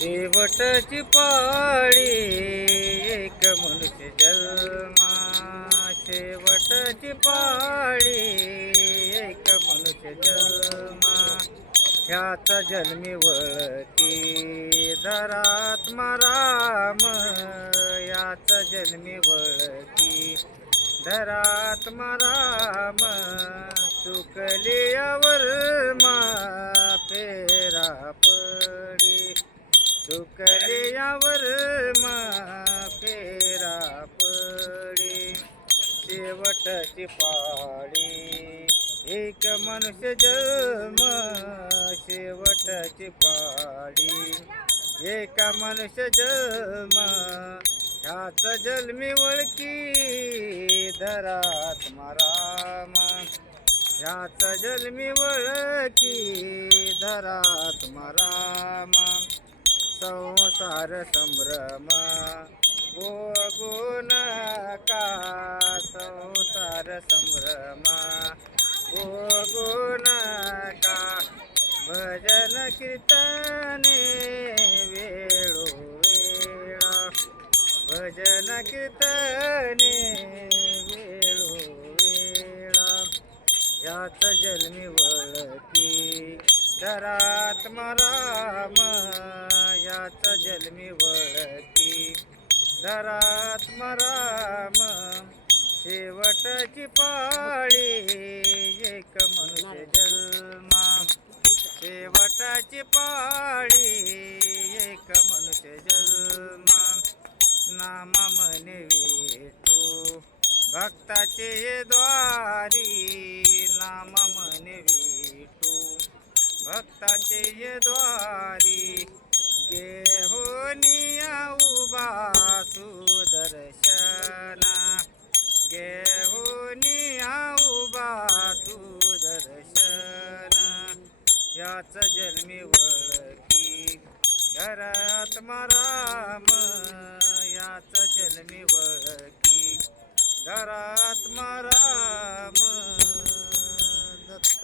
शेवटची पाळी एक मनुष्य जन्मा, शेवटची पाळी एक मनुष्य जन्मा. ह्याच जन्मी वळती धरात्मा राम, याच जन्मी वळती धरात्मा राम. चुकली यावर फेरा पडी, चुकली यावर फेरा पडी. शेवटची पाळी एक मनुष्य जन्म, शेवटची पाळी एक मनुष्य जन्म. ह्याच जन्मी वळकी धरात्मा राम, ह्याच जन्मी वळकी धरात्मा राम. संसार संभ्रम भोगू नका, संसार संभ्रम भोगू नका. भजन कीर्तने वेळोवेळा, भजन कीर्तने वेळोवेळा. याच जन्मी वळकी धरात्मा राम, याच जन्मी वळकी धरात्मा राम. शेवटची पाळी एक मनुष्य जन्मा, शेवटची पाळी एक मनुष्य जन्मा. नामा म्हणे विठू भक्ताचे द्वारी, नामा म्हणे विठू भक्ताचे द्वारी. घेऊनिया उभा सुदर्शना, घेऊनिया उभा सुदर्शना. याच जन्मी वळकी धरात्मा राम, याच जन्मी वळकी धरात्मा राम. दत्त